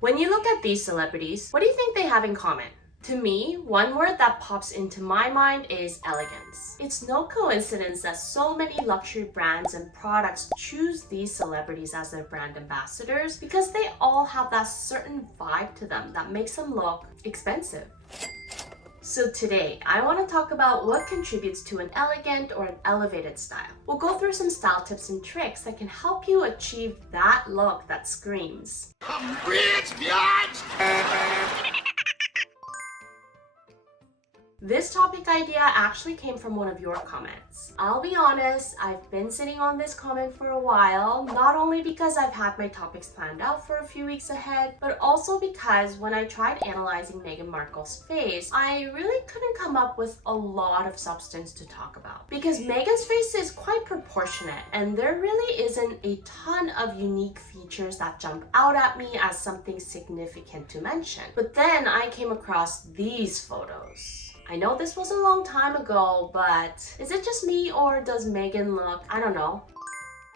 When you look at these celebrities, what do you think they have in common? To me, one word that pops into my mind is elegance. It's no coincidence that so many luxury brands and products choose these celebrities as their brand ambassadors because they all have that certain vibe to them that makes them look expensive. So today, I want to talk about what contributes to an elegant or an elevated style. We'll go through some style tips and tricks that can help you achieve that look that screams, "I'm rich, bitch!" This topic idea actually came from one of your comments. I'll be honest, I've been sitting on this comment for a while, not only because I've had my topics planned out for a few weeks ahead, but also because when I tried analyzing Meghan Markle's face, I really couldn't come up with a lot of substance to talk about. Because Meghan's face is quite proportionate, and there really isn't a ton of unique features that jump out at me as something significant to mention. But then I came across these photos. I know this was a long time ago, but is it just me or does Meghan look, I don't know.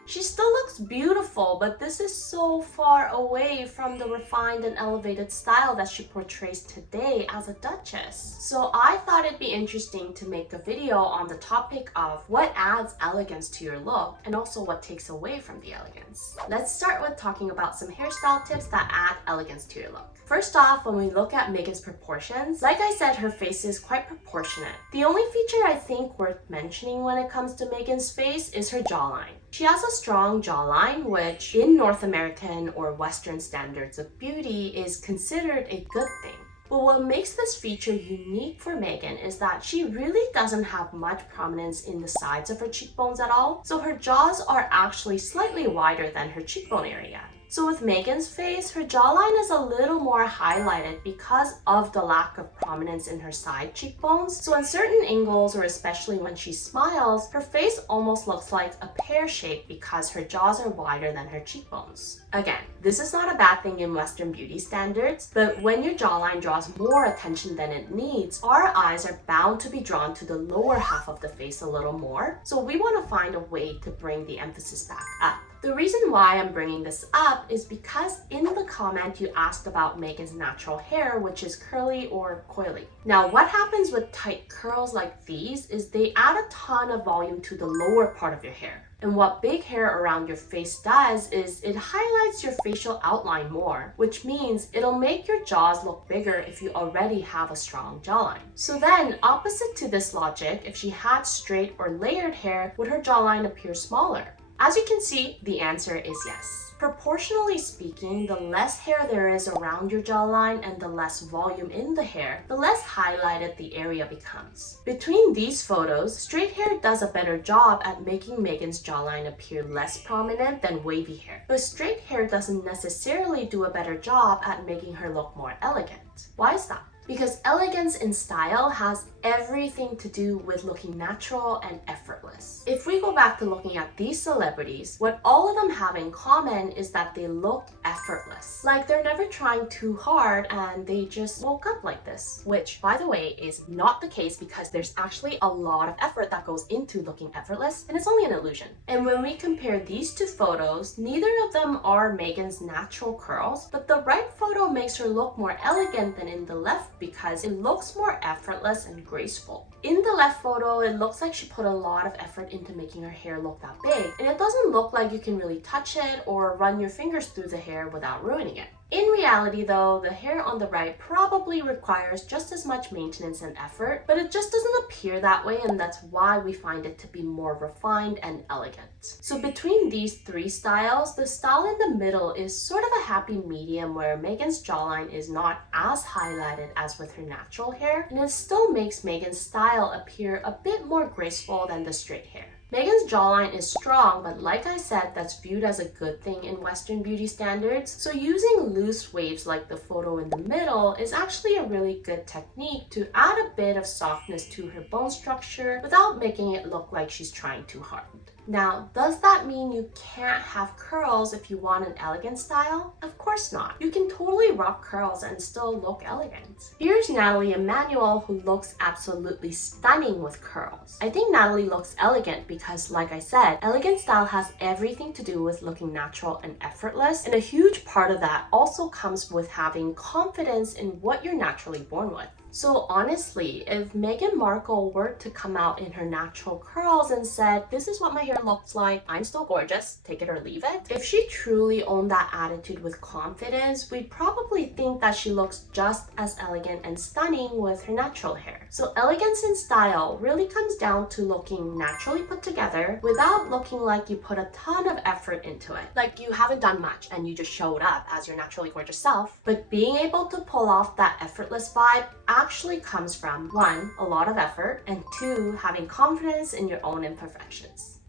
She still looks beautiful, but this is so far away from the refined and elevated style that she portrays today as a duchess. So I thought it'd be interesting to make a video on the topic of what adds elegance to your look and also what takes away from the elegance. Let's start with talking about some hairstyle tips that add elegance to your look. First off, when we look at Meghan's proportions, like I said, her face is quite proportionate. The only feature I think worth mentioning when it comes to Meghan's face is her jawline. She has a strong jawline, which in North American or Western standards of beauty is considered a good thing. But what makes this feature unique for Meghan is that she really doesn't have much prominence in the sides of her cheekbones at all, so her jaws are actually slightly wider than her cheekbone area. So with Meghan's face, her jawline is a little more highlighted because of the lack of prominence in her side cheekbones. So in certain angles, or especially when she smiles, her face almost looks like a pear shape because her jaws are wider than her cheekbones. Again, this is not a bad thing in Western beauty standards, but when your jawline draws more attention than it needs, our eyes are bound to be drawn to the lower half of the face a little more. So we want to find a way to bring the emphasis back up. The reason why I'm bringing this up is because in the comment you asked about Meghan's natural hair, which is curly or coily. Now, what happens with tight curls like these is they add a ton of volume to the lower part of your hair. And what big hair around your face does is it highlights your facial outline more, which means it'll make your jaws look bigger if you already have a strong jawline. So then, opposite to this logic, if she had straight or layered hair, would her jawline appear smaller? As you can see, the answer is yes. Proportionally speaking, the less hair there is around your jawline and the less volume in the hair, the less highlighted the area becomes. Between these photos, straight hair does a better job at making Meghan's jawline appear less prominent than wavy hair. But straight hair doesn't necessarily do a better job at making her look more elegant. Why is that? Because elegance in style has everything to do with looking natural and effortless. If we go back to looking at these celebrities, what all of them have in common is that they look effortless. Like they're never trying too hard and they just woke up like this. Which, by the way, is not the case because there's actually a lot of effort that goes into looking effortless and it's only an illusion. And when we compare these two photos, neither of them are Meghan's natural curls, but the right photo makes her look more elegant than in the left because it looks more effortless and graceful. In the left photo, it looks like she put a lot of effort into making her hair look that big, and it doesn't look like you can really touch it or run your fingers through the hair without ruining it. In reality though, the hair on the right probably requires just as much maintenance and effort, but it just doesn't appear that way, and that's why we find it to be more refined and elegant. So between these three styles, the style in the middle is sort of a happy medium where Meghan's jawline is not as highlighted as with her natural hair, and it still makes Meghan's style appear a bit more graceful than the straight hair. Meghan's jawline is strong, but like I said, that's viewed as a good thing in Western beauty standards. So using loose waves like the photo in the middle is actually a really good technique to add a bit of softness to her bone structure without making it look like she's trying too hard. Now, does that mean you can't have curls if you want an elegant style? Of course not. You can totally rock curls and still look elegant. Here's Natalie Emmanuel, who looks absolutely stunning with curls. I think Natalie looks elegant because, like I said, elegant style has everything to do with looking natural and effortless, and a huge part of that also comes with having confidence in what you're naturally born with. So honestly, if Meghan Markle were to come out in her natural curls and said, this is what my hair looks like, I'm still gorgeous, take it or leave it. If she truly owned that attitude with confidence, we'd probably think that she looks just as elegant and stunning with her natural hair. So elegance in style really comes down to looking naturally put together without looking like you put a ton of effort into it. Like you haven't done much and you just showed up as your naturally gorgeous self. But being able to pull off that effortless vibe actually comes from 1, a lot of effort, and 2, having confidence in your own imperfections.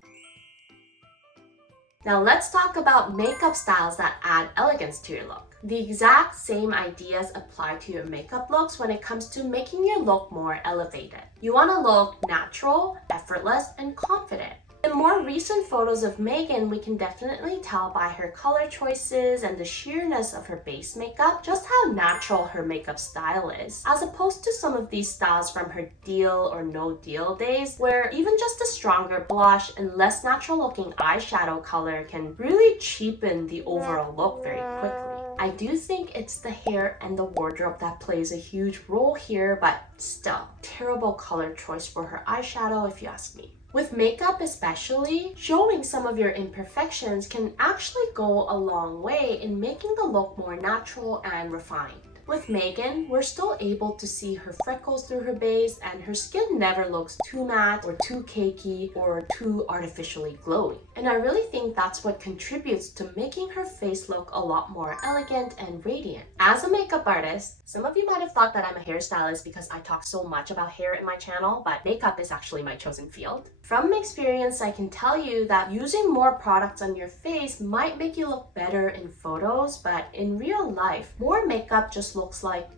Now let's talk about makeup styles that add elegance to your look. The exact same ideas apply to your makeup looks when it comes to making your look more elevated. You want to look natural, effortless, and confident. In more recent photos of Meghan, we can definitely tell by her color choices and the sheerness of her base makeup just how natural her makeup style is, as opposed to some of these styles from her deal or no deal days, where even just a stronger blush and less natural looking eyeshadow color can really cheapen the overall look very quickly. I do think it's the hair and the wardrobe that plays a huge role here, but still, terrible color choice for her eyeshadow if you ask me. With makeup especially, showing some of your imperfections can actually go a long way in making the look more natural and refined. With Meghan, we're still able to see her freckles through her base, and her skin never looks too matte or too cakey or too artificially glowy. And I really think that's what contributes to making her face look a lot more elegant and radiant. As a makeup artist, some of you might have thought that I'm a hairstylist because I talk so much about hair in my channel, but makeup is actually my chosen field. From experience, I can tell you that using more products on your face might make you look better in photos, but in real life, more makeup just looks like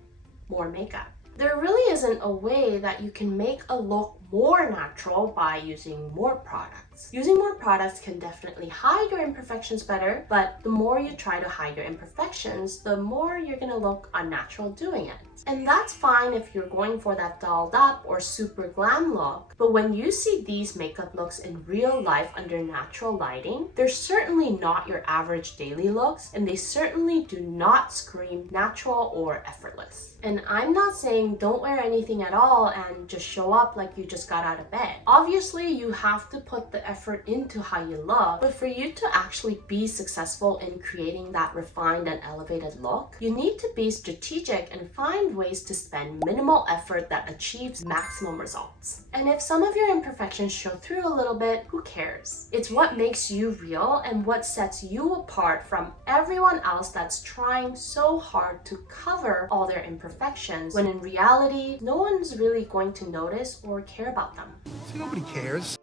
more makeup. There really isn't a way that you can make a look more natural by using more products. Using more products can definitely hide your imperfections better, but the more you try to hide your imperfections, the more you're gonna look unnatural doing it. And that's fine if you're going for that dolled up or super glam look, but when you see these makeup looks in real life under natural lighting, they're certainly not your average daily looks, and they certainly do not scream natural or effortless. And I'm not saying don't wear anything at all and just show up like you just got out of bed. Obviously, you have to put the effort into how you look, but for you to actually be successful in creating that refined and elevated look, you need to be strategic and find ways to spend minimal effort that achieves maximum results. And if some of your imperfections show through a little bit, who cares? It's what makes you real and what sets you apart from everyone else that's trying so hard to cover all their imperfections, when in reality, no one's really going to notice or care about them. See, nobody cares.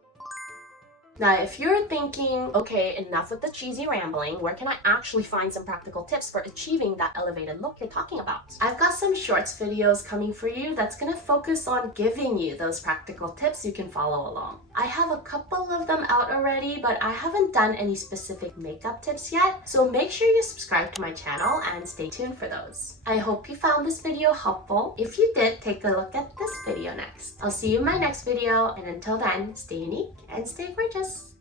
Now, if you're thinking, okay, enough with the cheesy rambling, where can I actually find some practical tips for achieving that elevated look you're talking about? I've got some shorts videos coming for you that's gonna focus on giving you those practical tips you can follow along. I have a couple of them out already, but I haven't done any specific makeup tips yet, so make sure you subscribe to my channel and stay tuned for those. I hope you found this video helpful. If you did, take a look at this video next. I'll see you in my next video, and until then, stay unique and stay gorgeous.